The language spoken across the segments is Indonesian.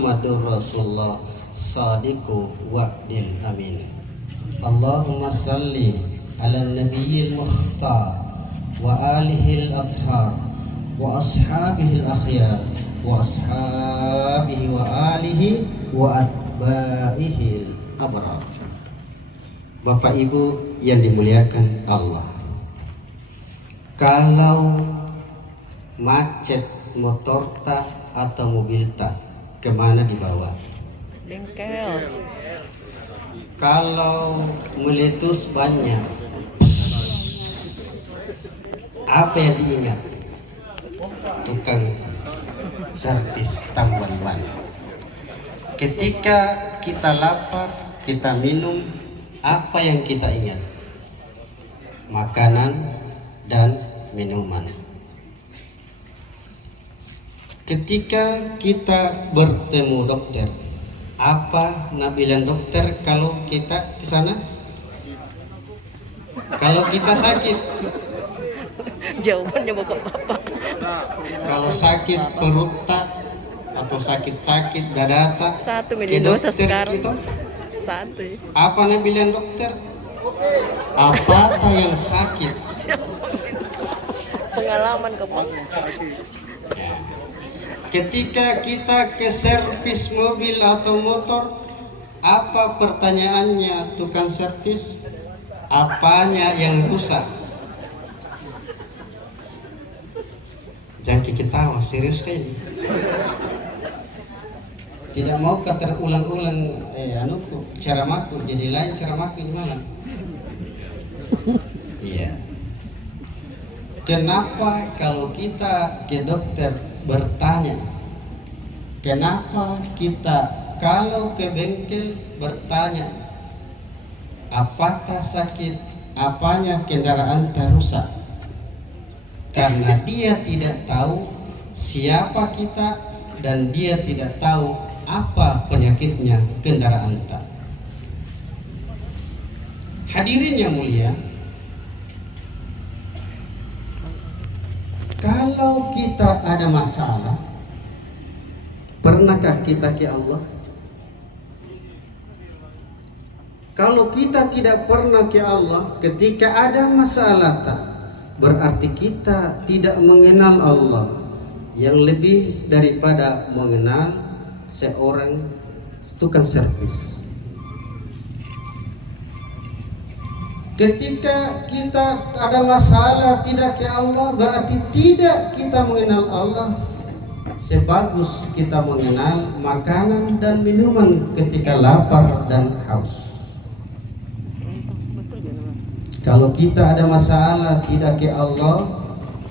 Muhammadur Rasulullah sadiqu wa'dil amin. Allahumma salli ala nabiyil mukhtar wa alihil athhar wa ashabihil akhyar wa ashabihi wa alihi wa atba'ihil abrar. Bapak Ibu yang dimuliakan Allah, kalau macet motor tak atau mobil tak, kemana dibawa? Bengkel. Kalau meletus banyak, apa yang diingat? Tukang servis tambal ban. Ketika kita lapar, kita minum, apa yang kita ingat? Makanan dan minuman. Ketika kita bertemu dokter, apa nak bilang dokter kalau kita ke sana? Kalau kita sakit, Jawabannya bukan apa. kalau sakit perut tak atau sakit-sakit dada tak, Satu ke menjadi dosa dokter sekarang. kita, Satu. apa nak bilang dokter? Apa tak yang sakit? Pengalaman kepang. Ketika kita ke servis mobil atau motor, apa pertanyaannya tukang servis? Apanya yang rusak? Jangan ketawa, serius kayak ini. Tidak mau terulang-ulang cara maku, jadi lain cara maku di mana? Iya. Kenapa kalau kita ke dokter bertanya, kenapa kita kalau ke bengkel bertanya, apakah sakit, apanya kendaraan terusak? Karena dia tidak tahu siapa kita dan dia tidak tahu apa penyakitnya kendaraan tak. Hadirin yang mulia, kalau kita ada masalah, pernahkah kita ke Allah? Kalau kita tidak pernah ke Allah, ketika ada masalah tak, berarti kita tidak mengenal Allah yang lebih daripada mengenal seorang tukang servis. Ketika kita ada masalah tidak ke Allah, berarti tidak kita mengenal Allah sebagus kita mengenal makanan dan minuman ketika lapar dan haus. Kalau kita ada masalah tidak ke Allah,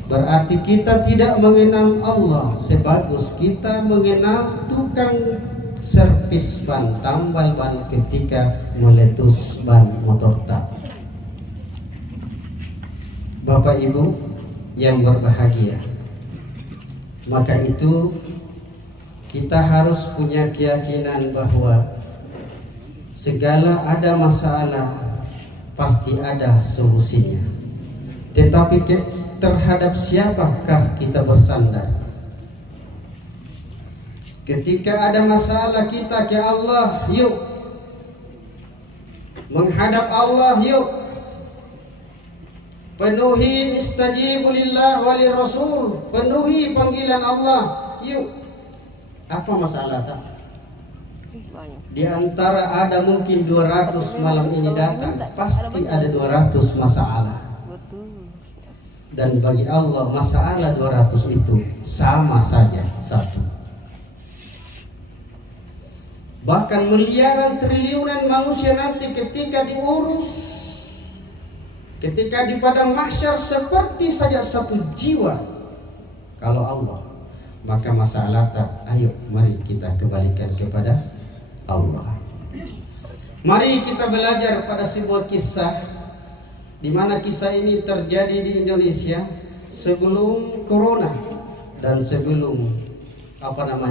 berarti kita tidak mengenal Allah sebagus kita mengenal tukang servis ban, tambal ban ketika meletus ban motor tak. Bapak Ibu yang berbahagia, maka itu kita harus punya keyakinan bahwa segala ada masalah pasti ada solusinya. Tetapi terhadap siapakah kita bersandar? Ketika ada masalah kita ke Allah, yuk menghadap Allah, yuk penuhi istajibu lillah wa li rasul, penuhi panggilan Allah, yuk. Apa masalah tak? Di antara ada mungkin 200 malam ini datang, pasti ada 200 masalah. Dan bagi Allah masalah 200 itu sama saja satu. Bahkan miliaran triliunan manusia nanti ketika diurus, ketika di padang mahsyar seperti saja satu jiwa. Kalau Allah, maka masalah tak, ayo mari kita kembalikan kepada Allah. Mari kita belajar pada sebuah kisah, di mana kisah ini terjadi di Indonesia sebelum corona dan sebelum apa yang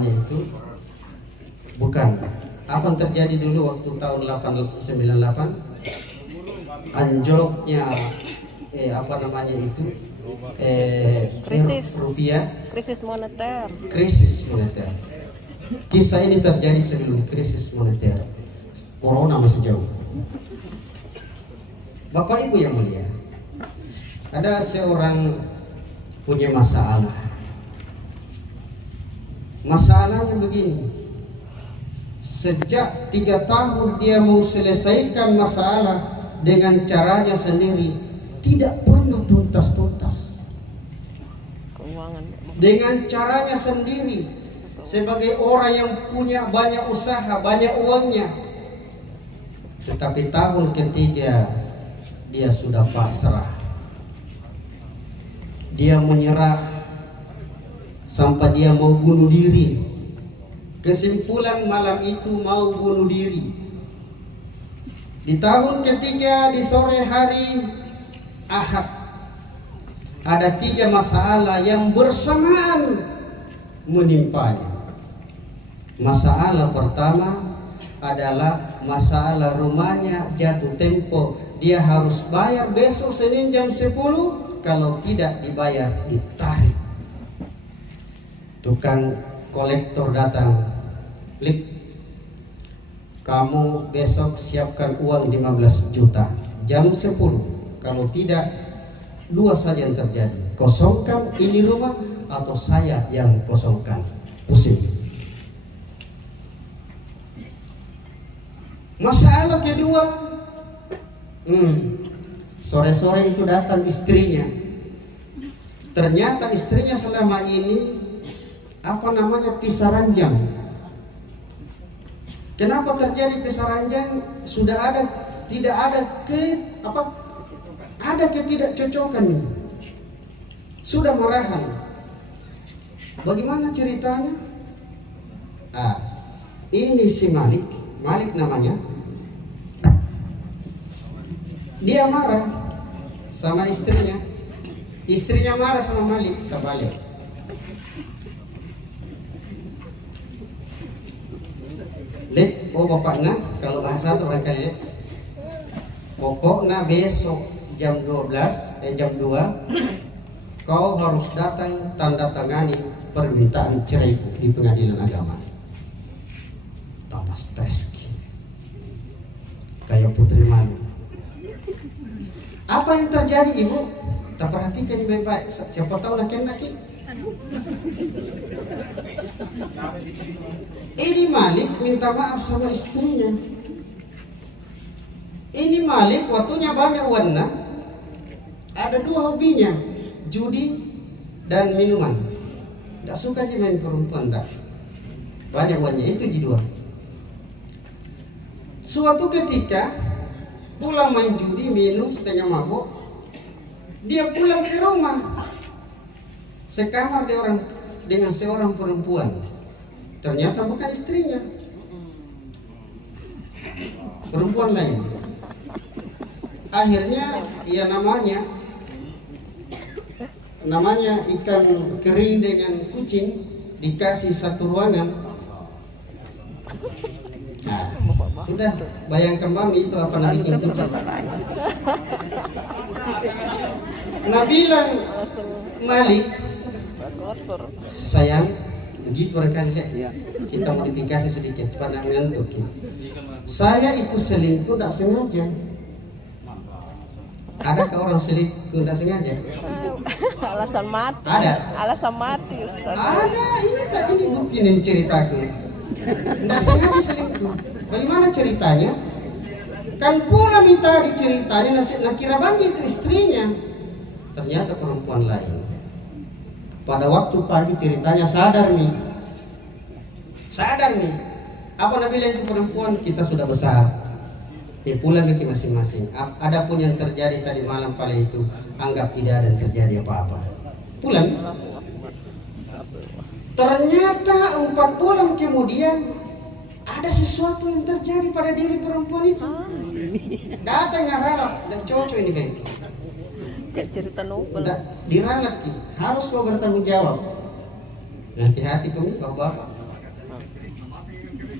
terjadi dulu waktu tahun 98 anjloknya krisis rupiah, krisis moneter. krisis moneter. Kisah ini terjadi sebelum krisis moneter. Corona masih jauh. Bapak Ibu yang mulia, ada seorang punya masalah. Masalahnya begini. Sejak 3 tahun dia mau selesaikan masalah dengan caranya sendiri, tidak pernah tuntas-tuntas. Keuangan. Dengan caranya sendiri, sebagai orang yang punya banyak usaha, banyak uangnya. Tetapi tahun ketiga dia sudah pasrah. Dia menyerah sampai dia mau bunuh diri. Kesimpulan malam itu mau bunuh diri. Di tahun ketiga di sore hari Ahad, ada 3 masalah yang bersamaan menimpanya. Masalah pertama adalah masalah rumahnya jatuh tempo. Dia harus bayar besok Senin jam 10. Kalau tidak dibayar ditarik. Tukang kolektor datang, klik, kamu besok siapkan uang 15 juta jam 10. Kalau tidak, 2 saja yang terjadi, kosongkan ini rumah atau saya yang kosongkan. Pusing. Masalah kedua, sore-sore itu datang istrinya. Ternyata istrinya selama ini pisah ranjang. Kenapa terjadi pisah ranjang? Sudah ada, tidak ada ada ketidakcocokan nih. Sudah marahan. Bagaimana ceritanya? Ini si Malik namanya. Dia marah sama istrinya. Istrinya marah sama Malik, terbalik. Bapaknya, kalau bahasa itu barangkali, pokoknya besok jam 2 kau harus datang tanda tangani permintaan cerai di pengadilan agama. Tambah stres kayak putri malu. Apa yang terjadi ibu? Tak perhatikan baik-baik. Siapa tahu laki-laki. Ini Malik minta maaf sama istrinya. Ini Malik waktunya banyak warna. Ada 2 hobinya, judi dan minuman. Tidak suka aja main perempuan, tak. Banyak warnanya, itu di 2. Suatu ketika pulang main judi, minum setengah mabuk, dia pulang ke rumah, sekamar dengan seorang perempuan. Ternyata bukan istrinya, perempuan lain. Akhirnya ia namanya ikan kering dengan kucing dikasih satu ruangan. Sudah bayangkan mami itu apa nak bikin kucing. Nah bilang Malik, sayang, begitu barangkali ya. Kita modifikasi sedikit pada mengantuk. Saya itu selingkuh tak sengaja. Adakah orang selingkuh tak sengaja? Alasan mati. Ada. Alasan mati, Ustaz. Ada, ini bukti nih ceritaku. Tidak sengaja selingkuh. Bagaimana ceritanya? Kan pula minta diceritanya, nak kira bang itu istrinya. Ternyata perempuan lain. Pada waktu pagi ceritanya sadar nih. Apa nak bilang itu perempuan? Kita sudah besar. Pulang ke masing-masing. Adapun yang terjadi tadi malam pada itu, anggap tidak ada yang terjadi apa-apa. Pulang. Ternyata 4 bulan kemudian ada sesuatu yang terjadi pada diri perempuan itu. Datang ngaralat dan cocok ini baik. Kayak cerita novel. Diralat, harus kau bertanggung jawab. Hati-hati kamu bapak-bapak.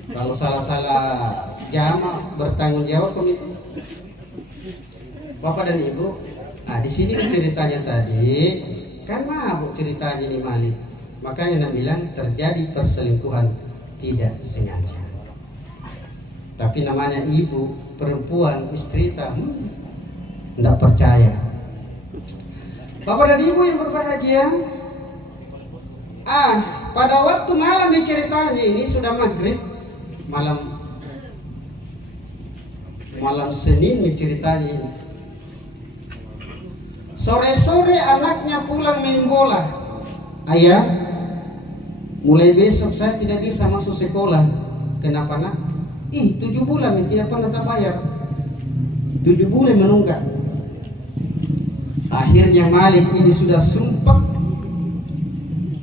Kalau salah-salah jama bertanggung jawab kamu itu. Bapak dan ibu, di sini ceritanya tadi kan mabuk ceritanya ini Malik. Makanya nak bilang terjadi perselingkuhan tidak sengaja. Tapi namanya ibu, perempuan, istri tidak percaya. Bapak dan ibu yang berbahagia, pada waktu malam diceritanya ini sudah maghrib, malam Senin diceritanya ini. Sore-sore anaknya pulang main bola. Ayah, mulai besok saya tidak bisa masuk sekolah. Kenapa nak? 7 bulan tidak pernah terbayar. 7 bulan menunggak. Akhirnya Malik ini sudah sumpah.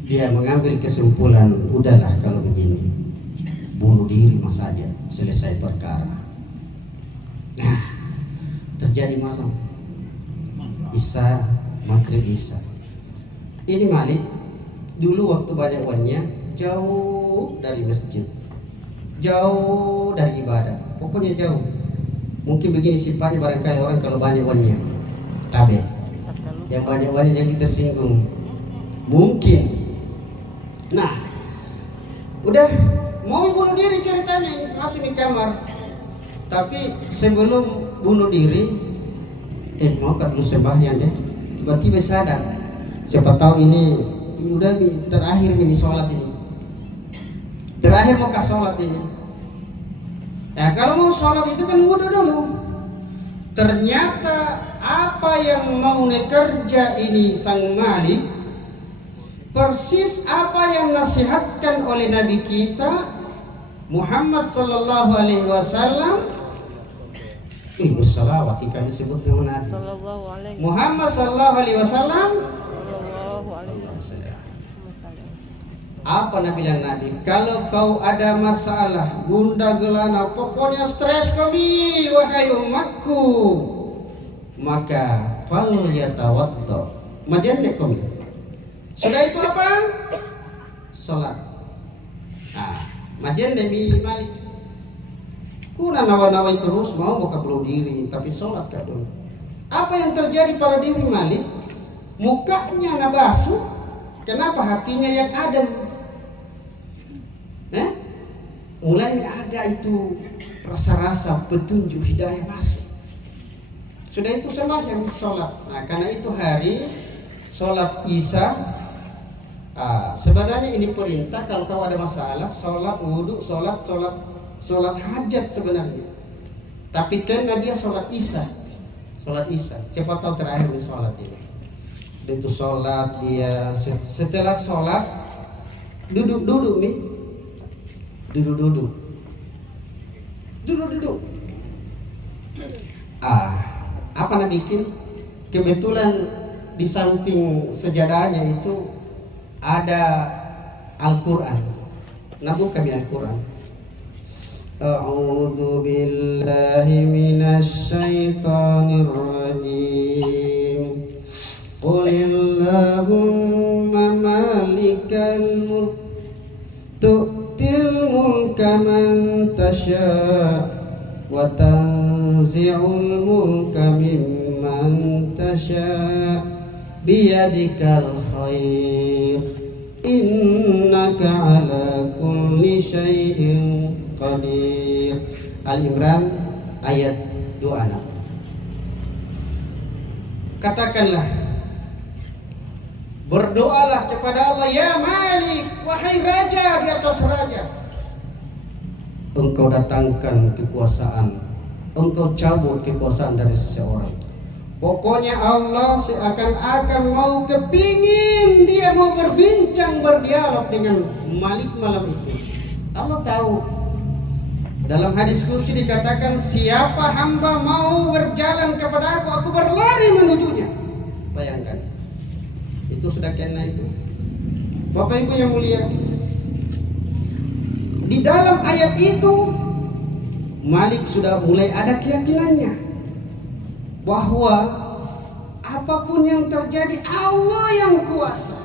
Dia mengambil kesimpulan, udahlah kalau begini, bunuh diri mas saja, selesai perkara. Nah, terjadi malam Isya, maghrib Isya. Ini Malik dulu waktu banyak uangnya jauh dari masjid, jauh dari ibadah, pokoknya jauh. Mungkin begini sifatnya barangkali orang kalau banyak uangnya, tabe, yang banyak uangnya yang kita singgung, mungkin. Nah, udah mau bunuh diri ceritanya ini, masih di kamar. Tapi sebelum bunuh diri, mau dulu sembahyang deh. Tiba-tiba sadar, siapa tahu ini udah terakhir ini sholat ini. Terakhir mau sholat ini. Ya kalau mau sholat itu kan wudhu dulu. Ternyata apa yang mau kerja ini sang Malik, persis apa yang nasihatkan oleh Nabi kita Muhammad sallallahu alaihi wasallam. Bersalawat kami sebut nama Nabi Muhammad sallallahu alaihi wasallam. Apa Nabi bilang Nabi? Kalau kau ada masalah, gundah gelana, pokoknya stres kami wahai umatku, maka fal yatawaddo. Majende kami. Sudah itu apa? Salat. Majende bi Malik. Kuna nawa-nawai terus mau buka bunuh diri, tapi sholat kak dulu. Apa yang terjadi pada diri Malik? Mukanya nabasuh. Kenapa? Hatinya yang adem. Mulai ada itu rasa-rasa petunjuk hidayah masuk. Sudah itu sembahyang sholat. Nah, karena itu hari sholat Isya. Sebenarnya ini perintah kalau kau ada masalah, sholat wudhu, sholat hajat sebenarnya. Tapi karena dia sholat Isya, siapa tahu terakhir di sholat ini. Itu sholat dia setelah sholat duduk nih, duduk. Apa nak bikin? Kebetulan di samping sejadahnya itu ada Al-Quran. Buka Al-Quran. A'udzu billahi minasy syaithanir rajim. Qulillahumma malikal mulk tu'til mulka man tasha' wa tanzi'ul mulka mimman tasha' biyadikal khair innaka ala kulli syai'in qadir. Al-Imran ayat 26. Katakanlah, berdoalah kepada Allah, ya Malik, wahai raja di atas raja, engkau datangkan kekuasaan, engkau cabut kekuasaan dari seseorang. Pokoknya Allah seakan-akan mau kepingin, dia mau berbincang, berdialog dengan Malik malam itu. Allah tahu. Dalam hadis qudsi dikatakan, siapa hamba mau berjalan kepada aku berlari menujunya. Bayangkan, itu sudah kena itu. Bapak Ibu yang mulia, di dalam ayat itu Malik sudah mulai ada keyakinannya bahwa apapun yang terjadi Allah yang kuasa.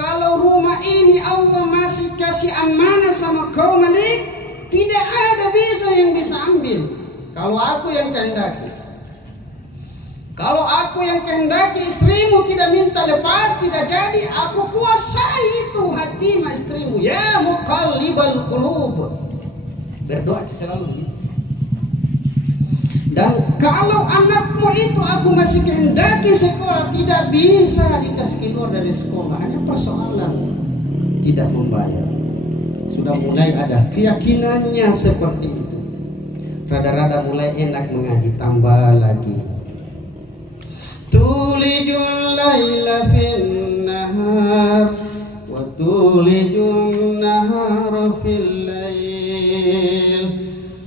Kalau rumah ini Allah masih kasih amanah sama kau Malik, tidak ada bisa yang bisa ambil kalau aku yang kehendaki. Kalau aku yang kehendaki istrimu tidak minta lepas, tidak jadi, aku kuasai itu hati istrimu. Ya muqallibal qulub. Berdoa selalu begitu. Dan kalau anakmu itu aku masih kehendaki sekolah, tidak bisa dikasih keluar dari sekolah. Hanya persoalan tidak membayar. Sudah mulai ada keyakinannya seperti itu. Rada-rada mulai enak mengaji, tambah lagi. Tulijul laila fin nahar wa tulijun nahar fil lail.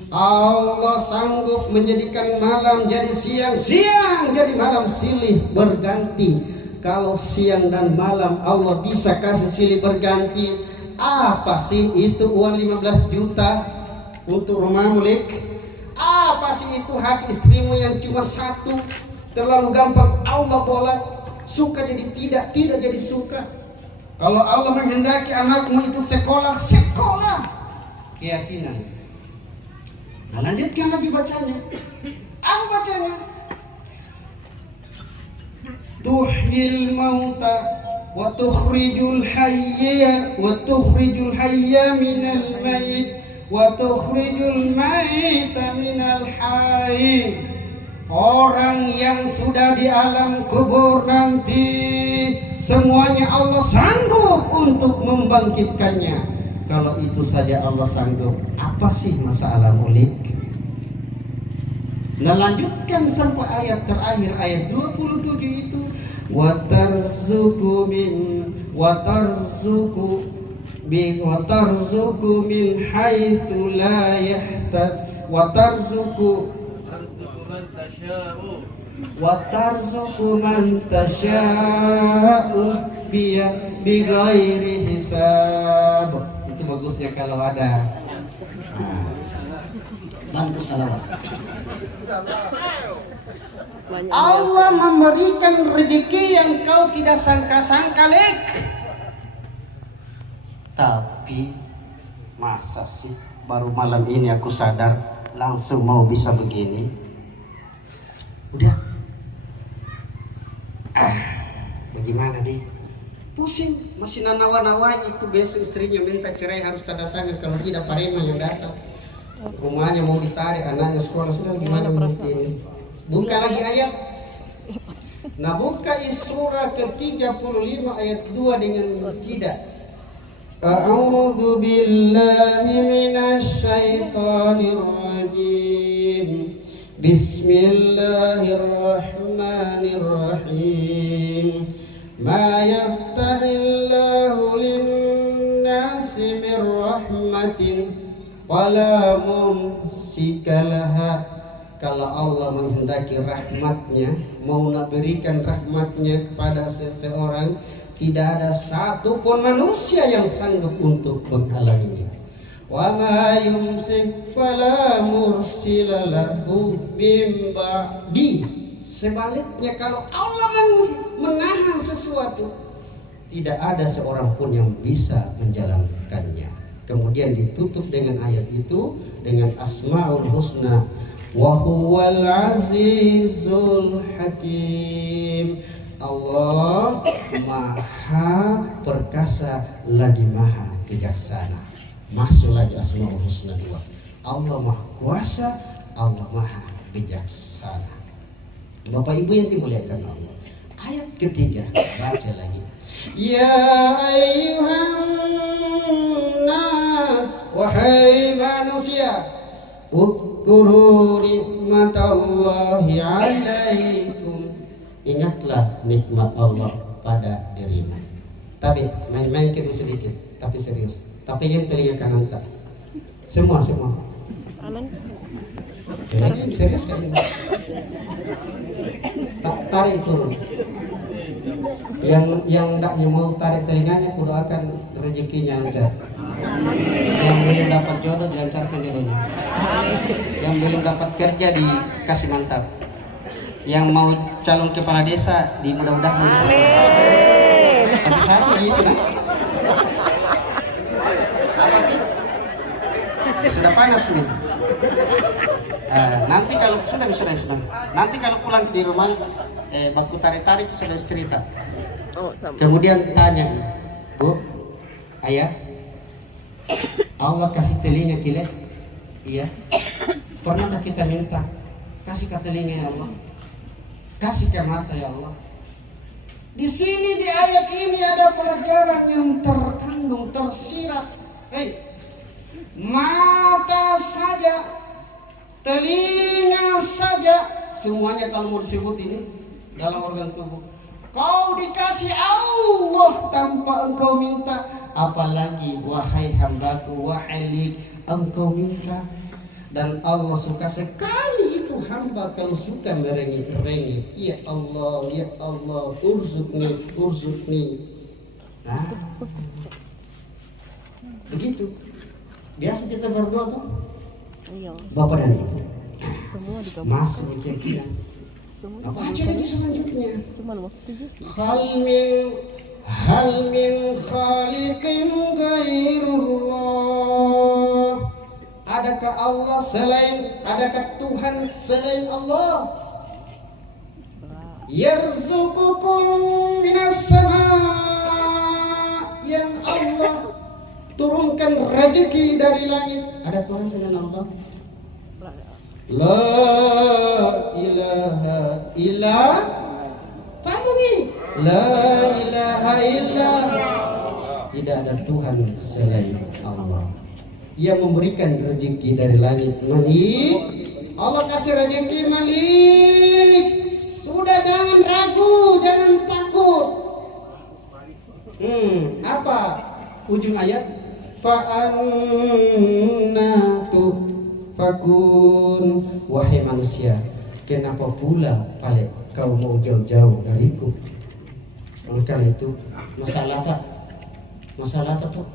Allah sanggup menjadikan malam jadi siang, siang jadi malam, silih berganti. Kalau siang dan malam Allah bisa kasih silih berganti, apa sih itu uang 15 juta untuk rumah mulik? Apa sih itu hak istrimu yang cuma satu? Terlalu gampang Allah bolak, suka jadi tidak, tidak jadi suka. Kalau Allah menghendaki anakmu itu sekolah, sekolah. Keyakinan. Nah, lanjutkan lagi bacanya. Apa bacanya? Tuhyil mauta wa tukhrijul hayya minal mayit wa tukhrijul mayita minal hayy. Orang yang sudah di alam kubur nanti semuanya Allah sanggup untuk membangkitkannya. Kalau itu saja Allah sanggup, apa sih masalah mulik? Nah, lanjutkan sampai ayat terakhir, ayat 27 itu watarzuku min haitsu la yahtas watarzuku man tasya'u bighairi hisab. Itu bagusnya kalau ada bantu salawat. Allah memberikan rezeki yang kau tidak sangka-sangka, lek. Tapi masa sih baru malam ini aku sadar langsung mau bisa begini. Udah. Bagaimana deh? Pusing, masih nawa-nawa itu besok istrinya minta cerai harus tanda tangan, kalau tidak Parema yang datang. Rumahnya mau ditarik, anaknya sekolah, sudah gimana berarti ini? Buka lagi ayat. Nah, buka surah ke-35 ayat 2 dengan tidak. A'udzu billahi minasy syaithanir rajim. Bismillahirrahmanirrahim. Ma yaftahillahu lin-nasi min rahmatin wala mumsikalaha. Kalau Allah menghendaki rahmatnya, mau berikan rahmatnya kepada seseorang, tidak ada satupun manusia yang sanggup untuk menghalanginya. Wa ma yumsik fala mursila lahu min ba'di. Sebaliknya, kalau Allah menahan sesuatu, tidak ada seorang pun yang bisa menjalankannya. Kemudian ditutup dengan ayat itu dengan Asmaul Husna, wa huwal azizul hakim. Allah maha perkasa lagi maha bijaksana. Masuk lagi Asmaul Husna 2. Allah maha kuasa, Allah maha bijaksana. Bapak Ibu yang dimuliakan Allah. Ayat ketiga, baca lagi. Ya ayyuhan nas, wahai manusia, uzkuru nikmatallahi alaikum. Ingatlah nikmat Allah pada dirimu. Tapi main-mainkan sedikit, tapi serius. Tapi yang telinga kanan tak. Semua. Aman. Ini serius kan ini? Tarik turun. Yang tidak mau tarik telinganya, aku doakan rezekinya lancar. Yang belum dapat jodoh dilancarkan jodohnya. Yang belum dapat kerja dikasih mantap. Yang mau calon kepala desa di mudah-mudahan bisa. Tapi satu gitu nah. Sudah panas nih. Nanti kalau sudah. Nanti kalau pulang di rumah, baku tarik sudah cerita. Oh, sama. Kemudian tanya, Bu, ayah, Allah kasih telinga kile? Iya. Pernahkah kita minta kasih ke telinga ya Allah, kasih ke mata ya Allah? Di sini di ayat ini ada pelajaran yang terkandung, tersirat. Mata saja, telinga saja, semuanya kalau mau disebut ini dalam organ tubuh. Kau dikasih Allah tanpa engkau minta, apalagi wahai hambaku, wahai lik, engkau minta. Dan Allah suka sekali itu hamba kalau suka merengek-rengek. Ya Allah, urzukni. Nah, begitu. Biasa kita berdoa tuh, Iya. Bapak dan Ibu. Semua dikabulkan. Masuk keyakinan. Semua Apa aja lagi selanjutnya? Cuman waktu itu. Hal min khaliqin ghairullah. Adakah Allah adakah Tuhan selain Allah? Yarzuqukum minas sama', yang Allah turunkan rezeki dari langit. Ada Tuhan selain Allah? La ilaha illa, sambungi. La ilaha illa, tidak ada Tuhan selain Allah. Ia memberikan rezeki dari langit. Malik, Allah kasih rezeki Malik. Sudah, jangan ragu, jangan takut. Apa ujung ayat? Fa'anna fakun, wahai manusia, kenapa pula kau mau jauh-jauh dariku? Maka itu masalah tuh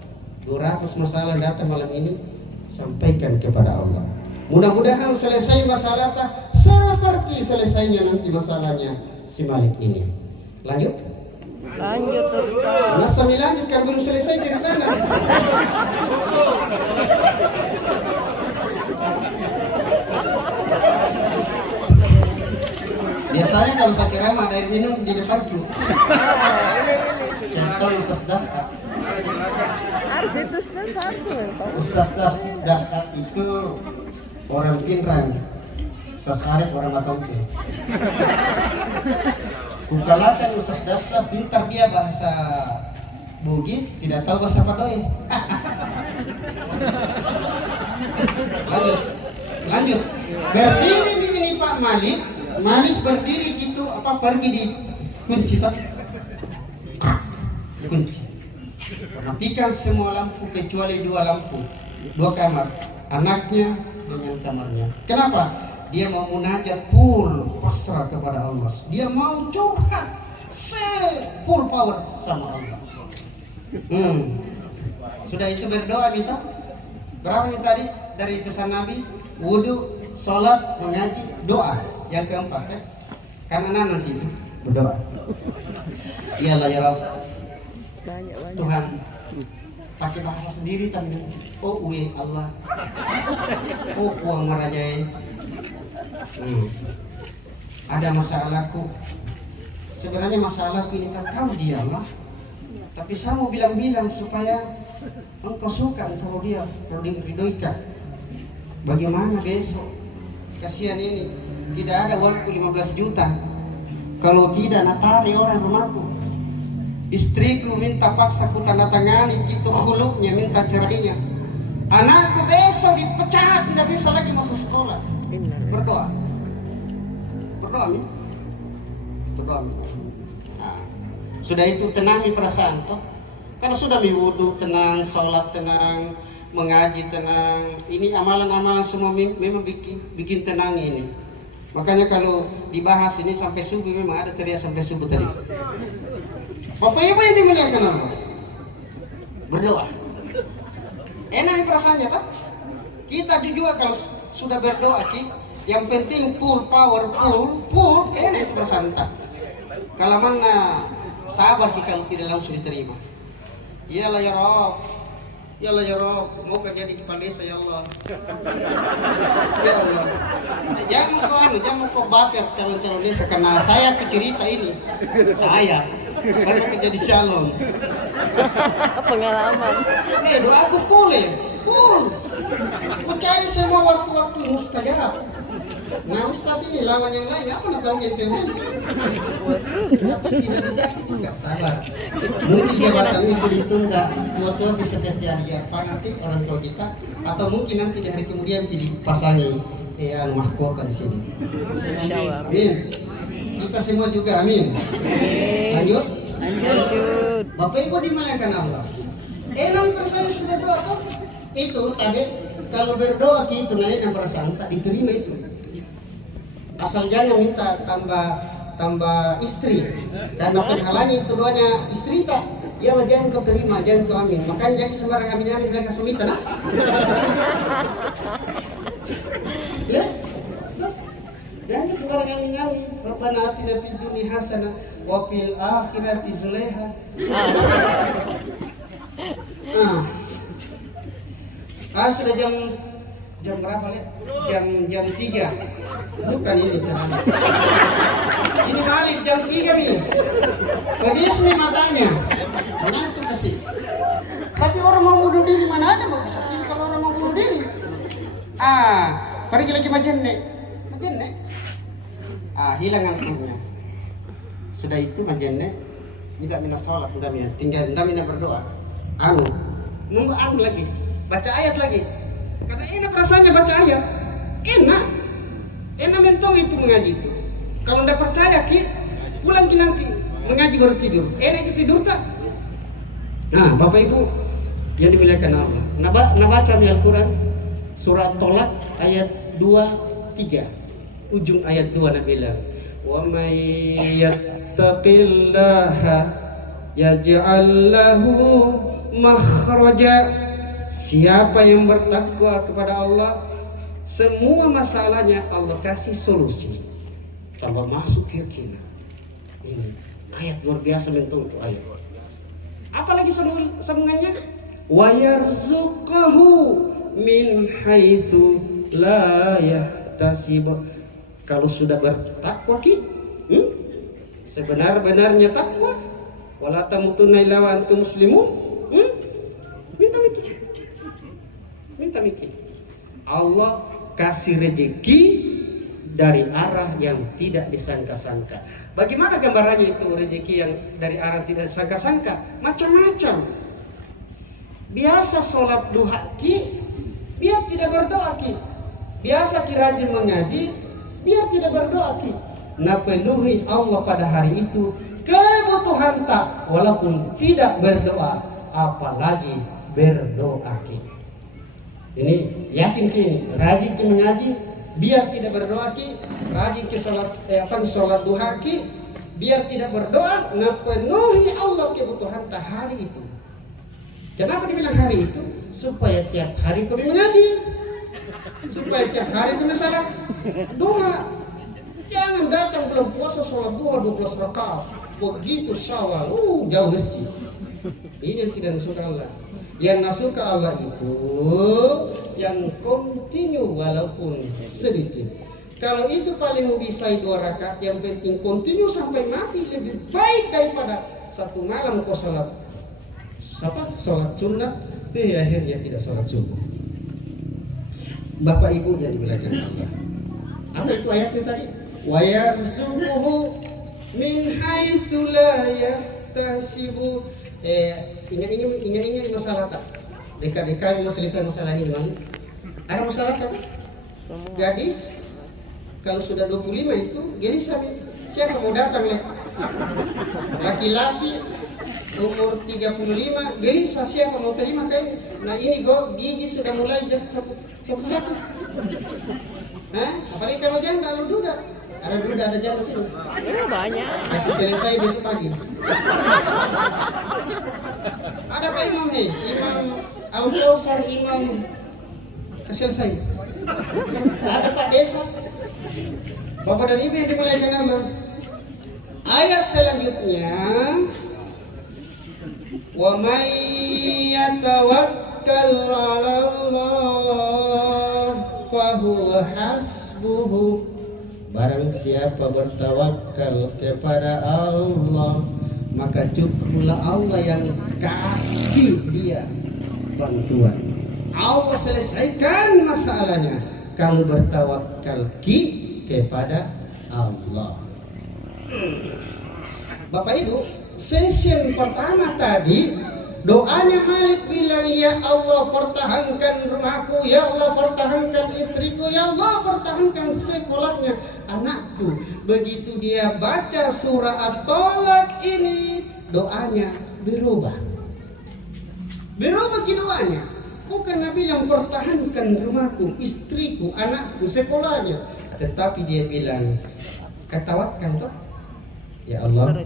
200 masalah datang malam ini, sampaikan kepada Allah. Mudah-mudahan selesai masalah seperti selesainya nanti masalahnya si Malik ini. Lanjut Ustaz. Nah, sambil lanjutkan, belum selesai ceritanya. Biasanya kalau saya ceramah ada air minum di depanku. Contoh Ustaz Daskat. Harus itu Ustaz Daskat itu orang Pinrang, Ustaz Arif orang Matompe. Kukalakan Ustaz Daskat, pintar dia bahasa Bugis, tidak tahu bahasa Padoy. Lanjut. Berdiri ini Pak Malik berdiri gitu, pergi di kunci matikan semua lampu kecuali 2 lampu, 2 kamar, anaknya dengan kamarnya. Kenapa? Dia mau munajat full pasrah kepada Allah. Dia mau curhat full power sama Allah. Sudah itu berdoa minta. Berapa minta tadi dari pesan Nabi? Wudu, sholat, mengaji, doa. Yang keempat ya. Karena nanti itu berdoa. Iyalah ya Rabb. Tuhan pakai bahasa sendiri tadi. Oh uwe Allah. Oh puang merajai. Ada masalahku. Sebenarnya masalahku ini kan kau dia Allah. Tapi saya mau bilang-bilang supaya engkau suka, engkau dia, kalau diridhoikan. Bagaimana besok? Kasihan ini, tidak ada waktu 15 juta. Kalau tidak natari orang rumahku. Istriku minta paksa ku tanda tangani, gitu khuluknya, minta cerainya. Anakku besok dipecat, tidak bisa lagi masuk sekolah. Berdoa min. Nah, sudah itu tenangi perasaan toh. Kalau sudah wudhu tenang, sholat tenang, mengaji tenang, ini amalan-amalan semua memang bikin tenang ini. Makanya kalau dibahas ini sampai subuh, memang ada teriak sampai subuh tadi. Bapak Ibu yang dimuliakan Allah, berdoa. Enak perasaannya tak? Kita juga kalau sudah berdoa yang penting full power, full enak perasaan tak? Kalau mana sabar kalau tidak langsung diterima. Iyalah ya Rabb, Ya Allah ya Rob, mau kerja di kepala desa ya Allah. Ya Allah. Jangan kau baper calon-calon desa karena saya cerita ini. Saya pernah kerja di calon. Pengalaman. Doaku full. Ku cari semua waktu-waktu mustajab. Nah ustaz ini lawan yang lain apa nak tahu itu tapi tidak dikasih juga sabar. Mungkin jabatan itu ditunda, tua-tua bisa cari apa nanti orang tua kita, atau mungkin nanti di hari kemudian dipasangi mahkota di sini. Amin. Kita semua juga amin. Lanjut. Bapak Ibu dimuliakan Allah. 6% sudah berdoa toh? Itu tadi kalau berdoa itu nanya perasaan tak diterima itu. Asal jangan minta tambah istri, karena penghalangi itu doanya istri tak. Ya Allah jangan kau terima, jangan kau amin. Makanya jangan sembarang amin bilang kasih minta nak. Ya, ustaz. Jangan sembarang amin. Rabbana atina fid dunya hasanah wa fil akhirati zulaiha. Sudah jam berapa Le? Jam 3. Bukan ini caranya. Ini balik jam 3 nih. Kedis nih matanya. Mengantuk kesih. Tapi orang mau bunuh diri mana ada mau bisa kalau orang mau bunuh diri. Pergi lagi majenne. Hilang ngantuknya. Sudah itu majenne tidak minat sholat, tidak minat berdoa. Nunggu lagi. Baca ayat lagi. Karena enak rasanya baca ayat. Enak mentong itu mengaji itu. Kalau tidak percaya pulang nanti mengaji baru tidur. Enak itu tidur tak? Nah, Bapak Ibu yang dimuliakan Allah. Baca Al-Quran surat Tolak ayat 2-3. Ujung ayat 2 Nabi bilang, "Wa may yattaqillaha yaj'al lahu makhraja." Siapa yang bertakwa kepada Allah, semua masalahnya Allah kasih solusi. Tambah masuk keyakinan. Ini ayat luar biasa bentuk itu ayat. Apalagi sambungannya? Wa yarzuqahu min haitsu la yahtasib. Kalau sudah bertakwa sebenar-benarnya takwa, wala tamutunna illa wa antum muslimun. Minta mikir. Allah kasih rezeki dari arah yang tidak disangka-sangka. Bagaimana gambarannya itu rezeki yang dari arah tidak disangka-sangka? Macam-macam. Biasa sholat duha biar tidak berdoa Biasa rajin mengaji, biar tidak berdoa Nah penuhi Allah pada hari itu kebutuhan tak, walaupun tidak berdoa, apalagi berdoa Ini yakin rajin mengaji, biar tidak berdoa rajin sholat duha biar tidak berdoa, nah penuhi Allah kebutuhan tak hari itu. Kenapa dibilang hari itu? Supaya tiap hari kami mengaji, supaya tiap hari kami salat duha. Jangan datang bulan puasa sholat duha 12 rakaat, begitu Syawal, jauh masjid. Ini tidak nasuka Allah. Yang nasuka Allah itu yang kontinu walaupun sedikit. Kalau itu paling bisa 2 rakaat, yang penting kontinu sampai mati, lebih baik daripada satu malam kau sholat sunat, akhirnya tidak sholat subuh. Bapak Ibu yang dimuliakan Allah. Apa itu ayatnya tadi? Wa yarzuquhu min haitsu la yahtasibu. Ingat masalah tak? Dekat-dekat mau selesai masalah ini lagi. Ada masalah tak? Gadis kalau sudah 25 itu gelisah. Siapa mau datang Laki-laki umur 35 gelisah, siapa mau terima kayaknya. Nah ini gigi sudah mulai jatuh satu-satu. Apalagi kalau janda, lu duda. Ada duda, ada janda sini. Banyak. Masih selesai besok pagi. Ada Pak Imam nih, Imam Al-Kausar, Imam selesai. Ada Pak Desa. Bapak dan Ibu yang dimuliakan Allah. Ayat selanjutnya, wa may yatawakkal yatawakkal 'ala Allah fahuwa hasbuhu. Barang siapa bertawakal kepada Allah, maka cukuplah Allah yang kasih dia bantuan. Allah selesaikan masalahnya kalau bertawakal kepada Allah. Bapak Ibu, session pertama tadi doanya Malik bilang, ya Allah pertahankan rumahku, ya Allah pertahankan istriku, ya Allah pertahankan sekolahnya anakku. Begitu dia baca surah At-Tolak ini, doanya berubah doanya. Bukan Nabi yang pertahankan rumahku, istriku, anakku, sekolahnya, tetapi dia bilang, ketawakkan toh, ya Allah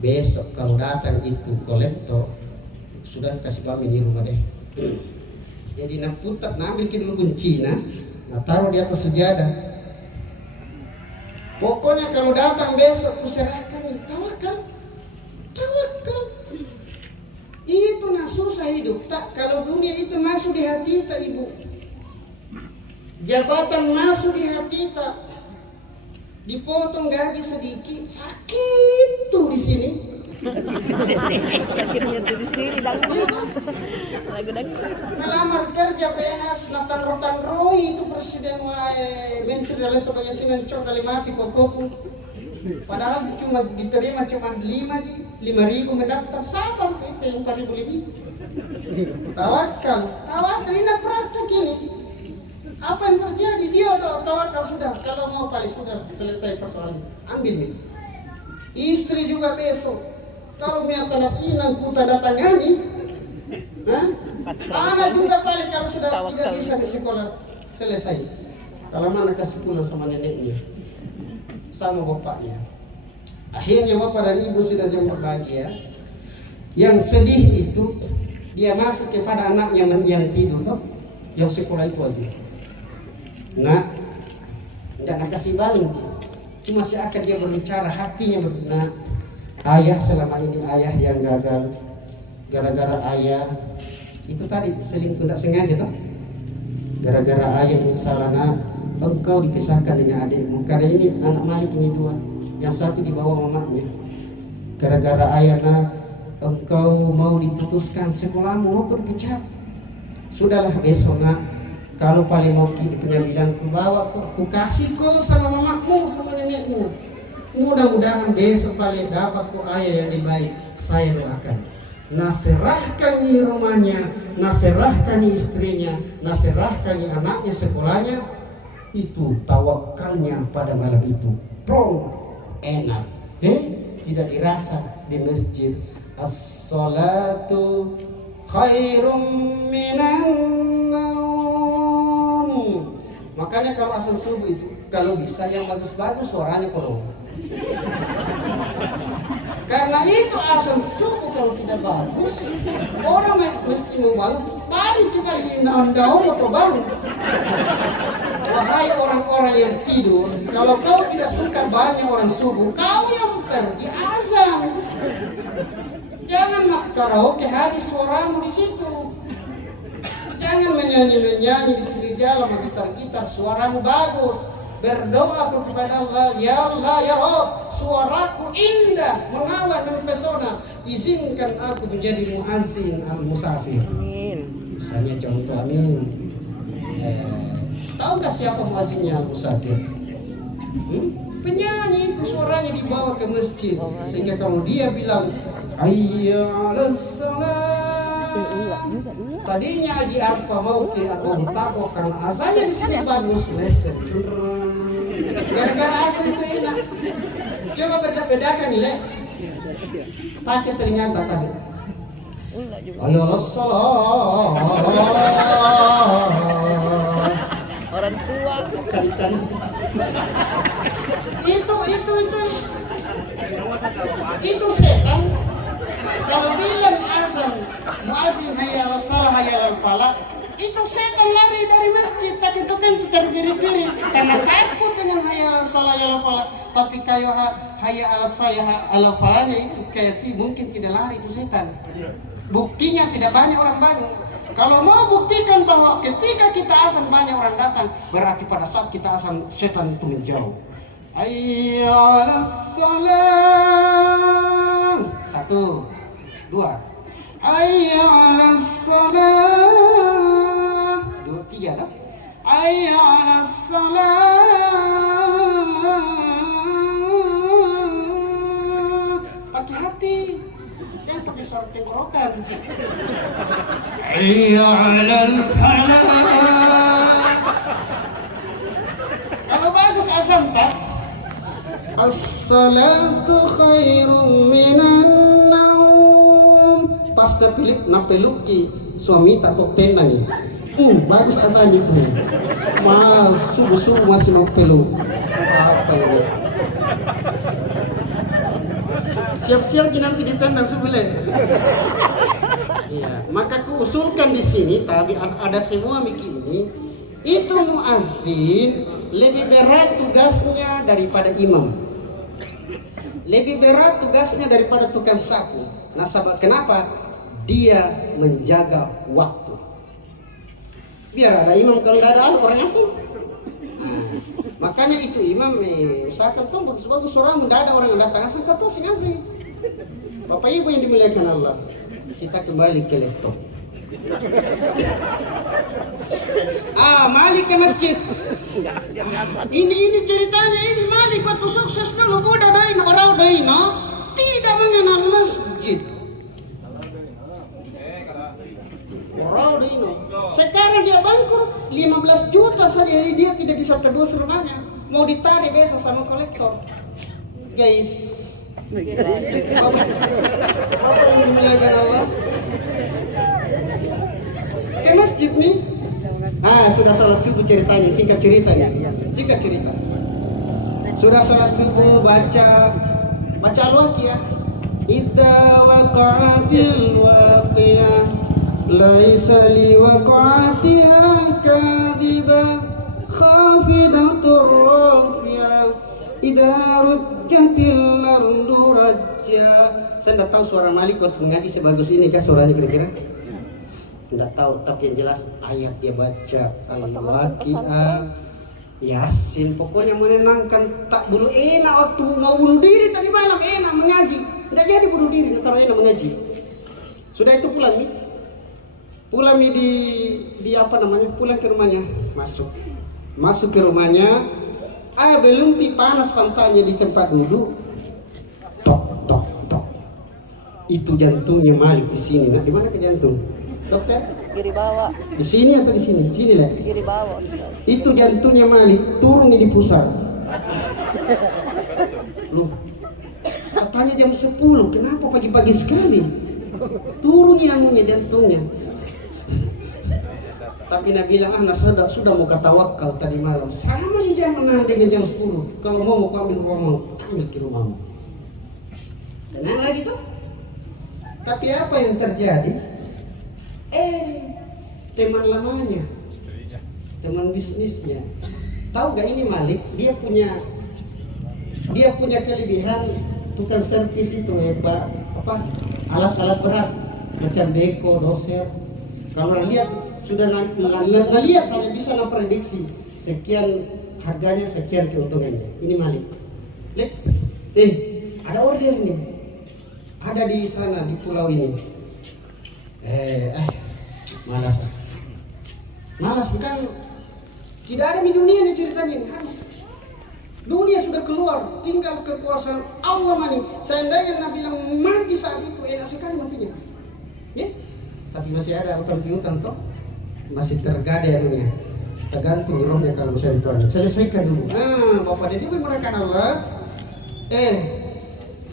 besok kalau datang itu kolektor, sudah kasih kami di rumah deh. Jadi nak putar, nak ambil dulu kunci, nak taruh di atas sejadah. Pokoknya kalau datang besok kuserahkan, tawakal. Itu nak susah hidup tak kalau dunia itu masuk di hati kita, ibu. Jabatan masuk di hati kita. Dipotong gaji sedikit, sakit tuh di sini. Sakitnya tuh di sini dangdut. Lagu dangdut. Melamar kerja PNS natan roi itu presiden wae menteri dalam sebagai sinan cok kali mati kokotu. Padahal cuma diterima cuma 5.000 mendaftar, sabar itu yang 4.000 lebih. Tawakal ini praktek ini. Apa yang terjadi? Dia udah tawakal sudah. Kalau mau paling sudah selesai persoalan. Ambil nih. Istri juga besok. Kalau minta inang ku tanda tangani, anak juga paling kalau sudah tidak bisa di sekolah selesai. Kalau mana kasih pulang sama neneknya, sama bapaknya. Akhirnya bapak dan ibu sudah jauh berbahagia. Yang sedih itu dia masuk kepada anaknya yang tidur tuh, yang sekolah itu aja. Nah, tidak nak kasih bangun, cuma seakan dia berbicara hatinya berbicara. Ayah selama ini ayah yang gagal, gara-gara ayah itu tadi selingkuh tidak sengaja tuh. Gara-gara ayah ini salah, nak engkau dipisahkan dengan adikmu. Karena ini anak Malik ini dua, yang satu di bawah mamanya. Gara-gara ayah, nak engkau mau diputuskan sekolahmu, aku dipecat. Sudahlah besok, nak kalau paling mau di pengadilan ku bawa ku kasih kau sama mamamu sama nenekmu. Mudah-mudahan besok paling dapat ku ayah yang baik. Saya doakan. Naserahkan rumahnya, naserahkan istrinya, naserahkan anaknya sekolahnya. Itu tawakalnya pada malam itu. Prong, enak. Tidak dirasa di masjid. As-salatu khairum minan naum. Makanya kalau azan subuh itu, kalau bisa yang bagus-bagus suaranya kalau. Karena itu azan subuh kalau tidak bagus, orang mesti membangun. Mari coba indah-indah atau bangun. Wahai orang-orang yang tidur, kalau kau tidak suka banyak orang subuh, kau yang pergi azan. Jangan mak karaoke habis suaramu di situ. Jangan menyanyi-menyanyi di pinggir jalan, gitar-gitar, suaramu bagus. Berdoa kepada Allah, ya Allah, ya Rabb, suaraku indah, menawan dan pesona. Izinkan aku menjadi muazzin al-musafir. Amin. Misalnya contoh, amin. Tahu nggak siapa muazzinnya al-musafir? Penyanyi itu suaranya dibawa ke masjid, sehingga kalau dia bilang hayya 'alas shalah, tadinya di arpa mau ke atau bertako kan asalnya di sini bagus lesson. Gara-gara asal itu enak. Coba bedakan nilai. Pakai ternyata tadi. Hayya 'alas shalah. Orang tua Kali-kali. Itu setan. Kalau bilang azan muazin hayya 'alas shalah hayya 'alal falah, itu setan lari dari masjid, tak itu kan terbiri-biri karena takut dengan hayya 'alas shalah hayya 'alal falah. Tapi kayak hayya 'alas shalah 'alal falahnya itu kayak mungkin tidak lari itu setan. Buktinya tidak banyak orang bangun. Kalau mau buktikan bahwa ketika kita azan banyak orang datang, berarti pada saat kita azan setan itu menjauh. Hayya 'alas salam. 1, 2. Hayya 'alas salam. 2, 3 dah. Hayya 'alas salam. Pakai hati. Jangan pakai suara tenggorokan. Hayya 'alal falah. Kalau bagus azan tak? As-salatu khairum minan naum. Pas napeluki suami tak tok tenang. Bagus azan itu. Subuh-subuh masih mau peluk. Apa ini? Siap-siap nanti ditendang sebelah. Ya, maka kuusulkan di sini tadi ada semua miki ini. Itu muazzin lebih berat tugasnya daripada imam. Lebih berat tugasnya daripada tukang sapu. Nah, sebab kenapa? Dia menjaga waktu. Biar ada imam kalau tidak ada orang asing. Nah, makanya itu imam usahakan tuh bagus-bagus orang tidak ada orang yang datang asing kata asing-asing. Bapak Ibu yang dimuliakan Allah, kita kembali ke laptop. Malik ke masjid. Ini ceritanya ini Malik waktu sukses dulu budak daino orang daino tidak mengenal masjid. Orang daino. Sekarang dia bangkrut 15 juta saja dia tidak bisa tebus rumahnya. Mau ditarik besok sama kolektor. Guys. Bapak yang dimuliakan Allah. Ke masjid nih. Sudah sholat subuh ceritanya, singkat cerita. Sudah sholat subuh baca al-Waqiah. Idza waqa'atil waqiyah laisa liwaqa'atiha kadhiba khafidatur rafiyah idza rujjatil ardu rajja. Saya tidak tahu suara Malik waktu mengaji sebagus ini kah suaranya kira-kira? Tidak tahu, tapi yang jelas ayat dia baca Al-Waqiah, Yasin, pokoknya menenangkan. Tak bulu enak waktu mau bunuh diri tadi malam enak mengaji. Tidak jadi bunuh diri, taruh enak mengaji. Sudah itu pulang di apa namanya? Pulang ke rumahnya, masuk ke rumahnya. Belum panas pantainya di tempat duduk. Tok. Itu jantungnya Malik di sini. Nah, di mana ke jantung? Dokter? Kiri bawah. Di sini atau di sini? Sini lah. Kiri bawah. Itu jantungnya Malik turun di pusat. Loh, katanya jam 10, kenapa pagi-pagi sekali? Turun jantungnya. Tapi Nabi bilang, sudah mau kata wakal tadi malam. Sama aja jangan dengan jam 10. Kalau mau ambil rumahmu, ambil ke rumahmu. Tenang lagi tuh. Tapi apa yang terjadi? Teman lamanya, teman bisnisnya. Tahu gak ini Malik? Dia punya kelebihan tukang servis itu alat-alat berat macam beko, doser. Kalau lihat sudah lihat saja bisa memprediksi sekian harganya, sekian keuntungannya. Ini Malik. Lihat, ada order nih. Ada di sana di pulau ini. Malas kan tidak ada di dunia nih ceritanya ini habis. Dunia sudah keluar, tinggal kekuasaan Allah mani. Seandainya Nabi bilang mati saat itu enak sekali matinya. Ya? Tapi masih ada utang piutang toh, masih tergadai dunia. Tergantung rohnya kalau misalnya Tuhan. Selesaikan dulu. Bapak Dedi memulakan Allah.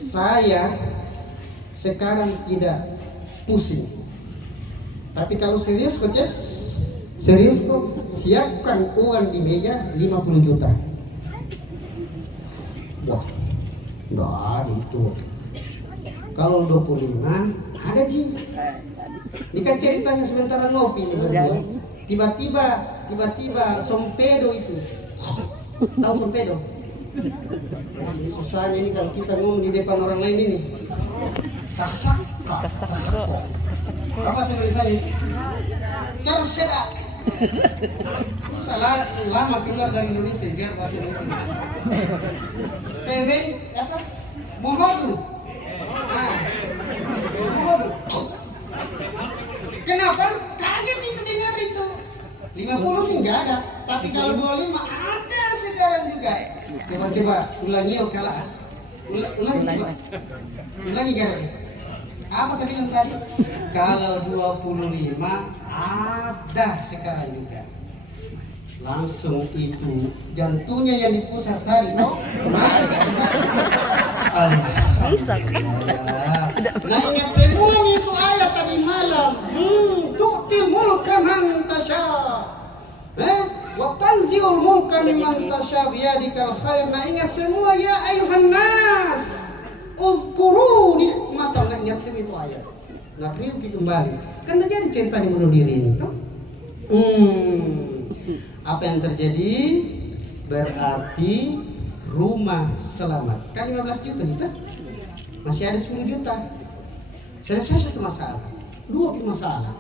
Saya sekarang tidak pusing. Tapi kalau serius tuh siapkan uang di meja 50 juta. Wah, udah ada itu. Kalau 25 ada Ji. Ini kan ceritanya sementara ngopi nih berdua. Tiba-tiba sompedo itu. Tahu sompedo? Nah, ini susahnya ini kalau kita ngomong di depan orang lain ini. Tasakko. Apa sih tulisannya? tersedak. Salah lama keluar dari Indonesia biar bahasa Indonesia. TV apa? Mohodu. Nah, mohodu. Kenapa? Kaget itu dengar itu. 50 sih nggak ada, tapi kalau 25 ada sekarang juga. Coba ulangi kalah. Ulangi coba. Ulangi kan? Apa tadi yang tadi? Kalau 25 ada sekarang juga. Langsung itu jantungnya yang di pusat tadi, no? Naik kembali. Alhamdulillah. Nah ingat semua itu ayat tadi malam. Tu'til mulka man tasha. Wa tanzi'ul mulka mimman tasha biyadikal khair. Nah ingat semua ya ayuhan nas. Uzkuru nikmatan. Nah ingat semua itu ayat. Nah pergi kembali. Kan terjadi ceritanya bunuh diri ini tuh. Apa yang terjadi? Berarti rumah selamat. Kan 15 juta kita. Masih ada 10 juta. Selesai satu masalah. 2 masalah.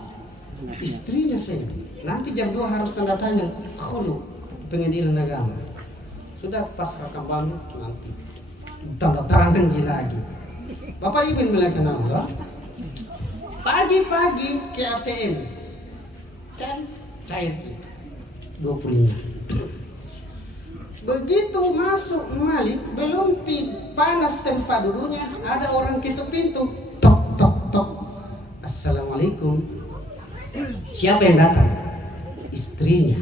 Istrinya saya. Nanti jam 2 harus tanda tanya khulu pengadilan agama. Sudah pas rekam bangun nanti tanda tangan lagi. Bapak Ibu melakukan Allah. Pagi-pagi ke ATM. Kan cair 25. Begitu masuk Malik, belum panas tempat duduknya, ada orang ketuk pintu. Tok tok tok. Assalamualaikum. Siapa yang datang? Istrinya.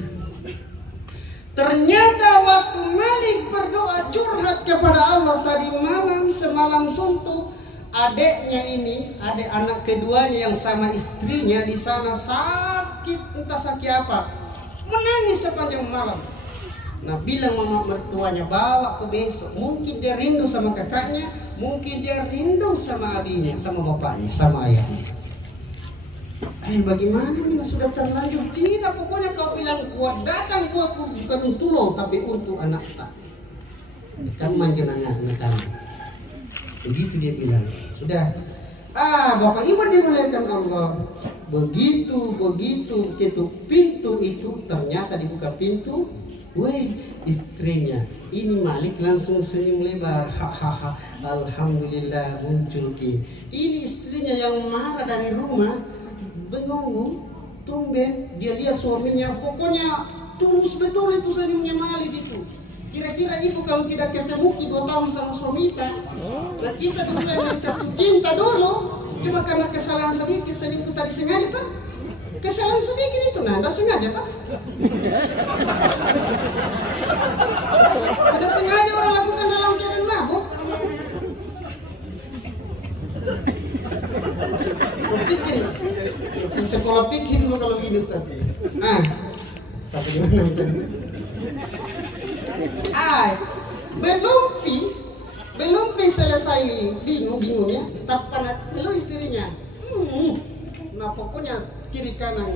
Ternyata waktu Malik berdoa curhat kepada Allah tadi malam semalam suntuk, adiknya ini, adik anak keduanya yang sama istrinya di sana sakit, entah sakit apa. Menangis sepanjang malam. Nah bilang mama mertuanya bawa ke besok. Mungkin dia rindu sama kakaknya, mungkin dia rindu sama abinya, sama bapaknya, sama ayahnya. Bagaimana Mina sudah terlanjur? Tidak, pokoknya kau bilang kuat datang buatku bukan untuk lo tapi untuk anak tak. Kan manjenangan anak kamu. Begitu dia bilang. Sudah. Bapak Ibu dimuliakan Allah. Begitu ketuk pintu itu ternyata dibuka pintu. Weh, istrinya. Ini Malik langsung senyum lebar. Hahaha. Alhamdulillah muncul ki. Ini istrinya yang marah dari rumah. Bengong, tumben dia lihat suaminya. Pokoknya tulus betul itu senyumnya Malik itu. Kira-kira ibu kalau tidak ketemu 2 tahun sama suami kita. Nah kita juga yang jatuh cinta dulu. Cuma karena kesalahan sedikit tadi sengaja tuh. Kesalahan sedikit itu, nah tidak sengaja tuh. Ada sengaja orang lakukan dalam keadaan mabuk. Pikir, di sekolah pikir dulu kalau gini Ustaz. Sampai di mana tadi? Belum selesai bingungnya, tapan lu istrinya. Nah pokoknya kiri kanan.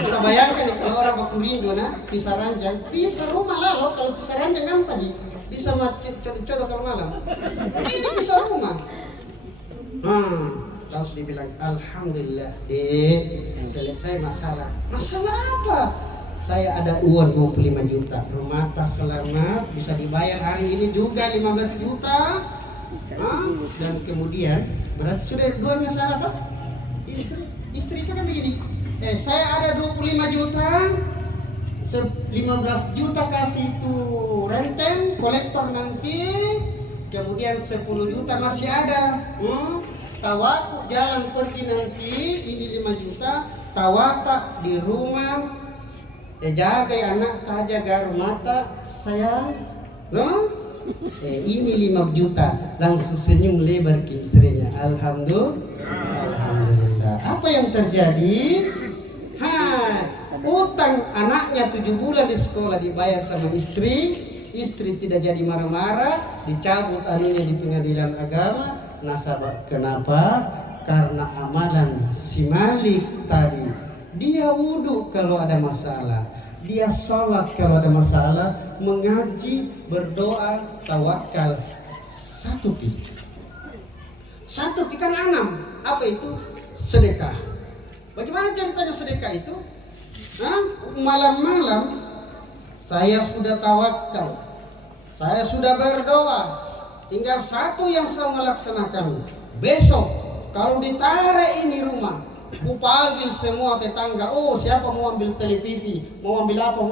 Bisa bayangkan nih kalau orang bakuringo pisah ranjang, pisah rumah lah loh. Kalau pisah ranjang apa nih? Bisa coba kalau malam. Ini pisah rumah. Terus dibilang alhamdulillah selesai masalah. Masalah apa? Saya ada uang 25 juta. Rumah tas selamat, bisa dibayar hari ini juga 15 juta. Dan kemudian berarti sudah 2 masalah toh? Istri itu kan begini. Saya ada 25 juta. 15 juta kasih itu renten, kolektor nanti. Kemudian 10 juta masih ada. Tawaku jalan pergi nanti, ini 5 juta. Tawata di rumah. Jaga anak, jaga rumah sayang. No? Ini 5 juta. Langsung senyum lebar ke istrinya. Alhamdulillah. Apa yang terjadi? Utang anaknya 7 bulan di sekolah dibayar sama istri. Istri tidak jadi marah-marah, dicabut anunya di pengadilan agama. Nasabah kenapa? Karena amalan si Malik tadi. Dia wudhu kalau ada masalah, dia salat kalau ada masalah, mengaji, berdoa, tawakal. Satu pi kan 6. Apa itu? sedekah. Bagaimana ceritanya sedekah itu? Malam-malam saya sudah tawakal, saya sudah berdoa, tinggal satu yang saya melaksanakan. Besok kalau ditarik ini rumah, ku panggil semua tetangga. Oh, siapa mau ambil televisi, mau ambil apa,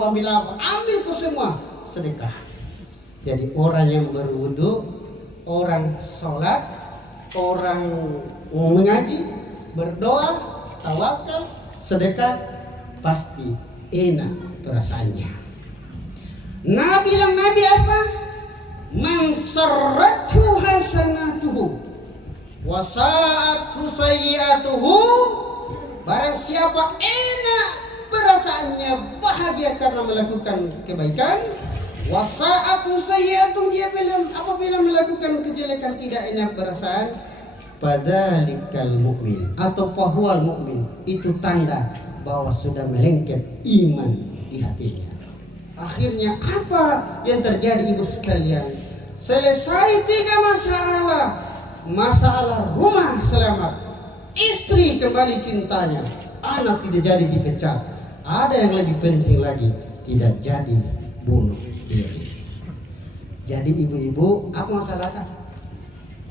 ambil ku semua, sedekah. Jadi orang yang berwudu, orang sholat, orang mengaji, berdoa, tawakal, sedekah, pasti enak perasaannya. Nabi bilang, Nabi apa? Man sarrathu hasanatuhu wa sa'athu sayyi'atuhu. Barang siapa enak perasaannya, bahagia karena melakukan kebaikan, wa sa'athu sayyi'atuhu, dia bilang apabila melakukan kejelekan tidak enak perasaan, padzalikal mu'min atau fahuwal mu'min, itu tanda bahwa sudah melengket iman di hatinya. Akhirnya apa yang terjadi ibu sekalian? Selesai 3 masalah. Masalah rumah selamat, istri kembali cintanya, anak tidak jadi dipecat. Ada yang lebih penting lagi, tidak jadi bunuh diri. Jadi ibu-ibu, apa masalah tak?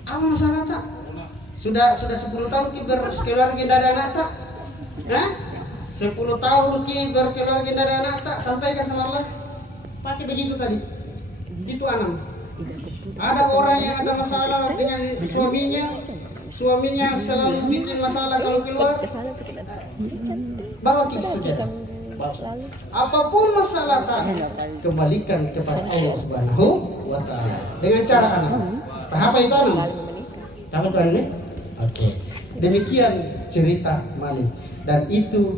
Apa masalah tak? Sudah 10 tahun ki berkeluarga tidak ada anak tak? 10 tahun ki berkeluarga tidak ada anak tak? Sampaikan sama Allah. Pakai begitu tadi. Itu anak. Ada orang yang ada masalah dengan suaminya selalu bikin masalah kalau keluar. Bawa ki saja. Apapun masalah tak, kembalikan kepada Allah Subhanahu wa taala. Dengan cara anak. Tahap itu anak. Tahap itu anak. Oke. Demikian cerita Malik, dan itu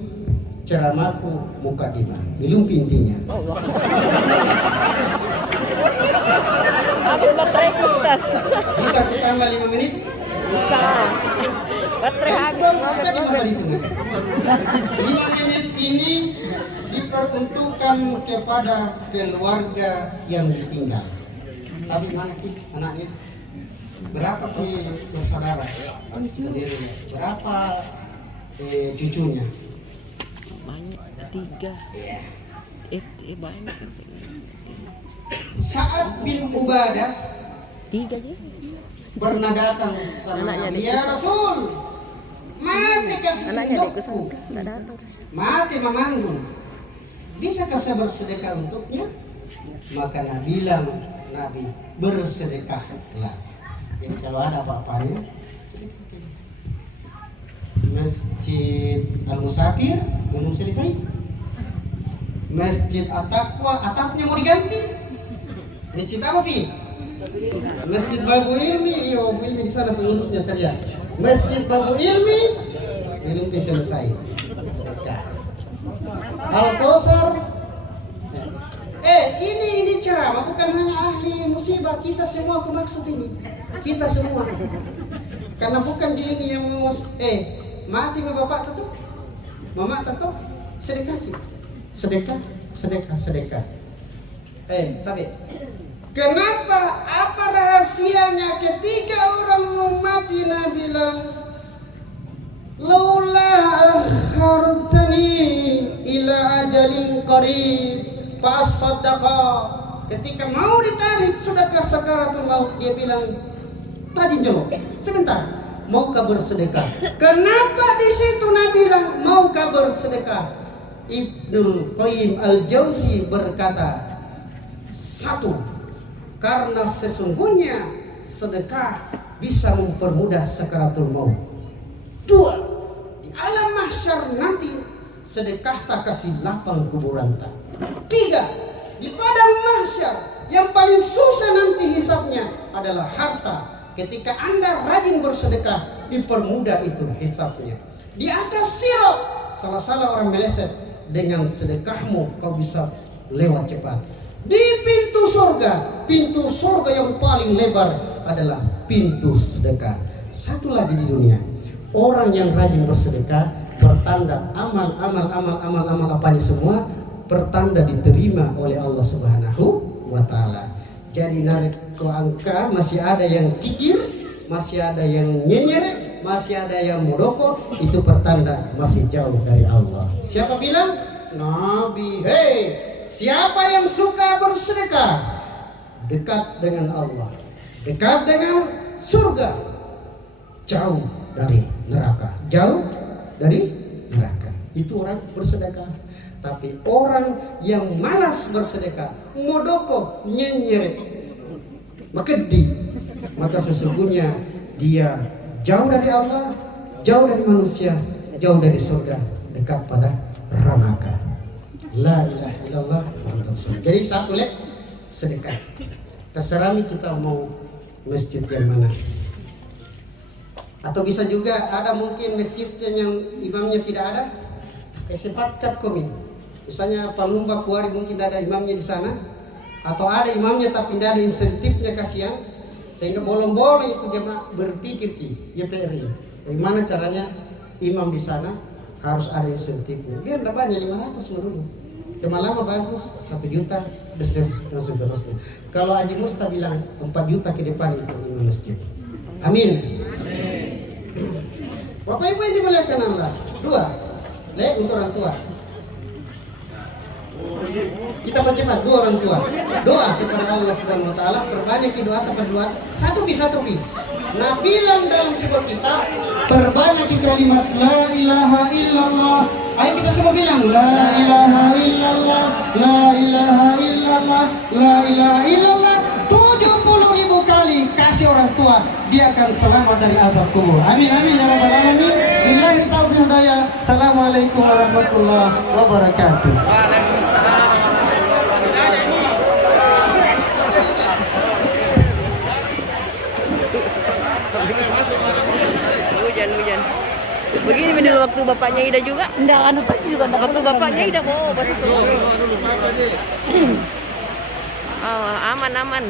ceramahku mukadimah, belum intinya. Habis baterai Ustaz. Bisa aku tambah 5 menit? Bisa. Baterai habis. Mukadimah tadi itu. 5 menit ini diperuntukkan kepada keluarga yang ditinggal. Tapi mana ki anaknya? Berapa ki bersaudara? Sendiri. Berapa cucunya? Banyak, 3. Iya. Banyak. Sa'ad bin Ubadah 3 aja. pernah datang sama Nabi, ya Rasul, mati kasih indukku, mati mamangku, bisakah saya bersedekah untuknya? Maka Nabi bilang, Nabi bersedekahlah. Jadi kalau ada apa-apanya, sedekah. Masjid Al-Musafir belum selesai. Masjid At-Taqwa, atapnya mau diganti. Masjid apa Pi? Masjid Babu Ilmi. Iya, Babu Ilmi di sana pengurusnya terlihat. Masjid Babu Ilmi belum selesai. Sedekah. Al-Kausar. Ini ceramah bukan hanya ahli musibah, kita semua aku maksud ini. Kita semua. Karena bukan dia ini yang mau mati sama bapak tuh. Mama tuh sedekah. Sedekah. Tapi kenapa? Apa rahasianya ketika orang mau mati? Nabi bilang, laula akhartani ila ajalin qarib fa saddaqa. Ketika mau ditarik sudah ke sakaratul maut, dia bilang, tadi jawab, sebentar, maukah bersedekah? Kenapa di situ Nabi bilang maukah bersedekah? Ibnu Qayyim Al-Jauzi berkata, 1, karena sesungguhnya sedekah bisa mempermudah sakaratul maut. 2, di alam mahsyar nanti sedekah tak kasih lapang kuburan tak. 3, di padang mahsyar yang paling susah nanti hisabnya adalah harta. Ketika Anda rajin bersedekah, dipermudah itu hisabnya. Di atas sirat, salah-salah orang meleset, dengan sedekahmu kau bisa lewat cepat. Di pintu surga yang paling lebar adalah pintu sedekah. Satu lagi di dunia, orang yang rajin bersedekah pertanda amal apanya semua pertanda diterima oleh Allah Subhanahu wa taala. Jadi narik ke angka, masih ada yang kikir, masih ada yang nyenyeret, masih ada yang modoko, itu pertanda masih jauh dari Allah. Siapa bilang? Nabi. Hei, siapa yang suka bersedekah, dekat dengan Allah, dekat dengan surga, jauh dari neraka, jauh dari neraka. Itu orang bersedekah. Tapi orang yang malas bersedekah, modoko, nyenyeret, makedi, maka sesungguhnya dia jauh dari Allah, jauh dari manusia, jauh dari surga, dekat pada neraka. La ilaha illallah. Jadi satu lek sedekah. Terserah kita mau masjid yang mana. Atau bisa juga ada mungkin masjid yang imamnya tidak ada. Sepakat kami. Misalnya Palumba Kuari mungkin ada imamnya di sana, atau ada imamnya tapi tidak ada insentifnya kasihan, sehingga bolong-bolong itu dia berpikir ya PRI, bagaimana caranya imam di sana harus ada insentifnya. Biar tidak banyak 500 menurut. Lama bagus 1 juta dan seterusnya. Kalau Haji Musta bilang 4 juta ke depan itu imam masjid. Amin. Bapak Ibu yang dimuliakan Allah. 2. Lek untuk orang tua. Kita percepat 2 orang tua. Doa kepada Allah Subhanahu wa taala, perbanyak doa tanpa doa. Satu pi. Nah, bilang dalam sebuah kitab, perbanyak kalimat la ilaha illallah. Ayo kita semua bilang la ilaha illallah, la ilaha illallah, la ilaha illallah 70.000 kali. Kasih orang tua, dia akan selamat dari azab kubur. Amin amin ya rabbal alamin. Billahi taufiq hidayah. Assalamualaikum warahmatullahi wabarakatuh. Hujan. Begini dulu waktu bapaknya Ida juga. Enggak, juga waktu bapaknya Ida pasti seluruh. Oh, aman.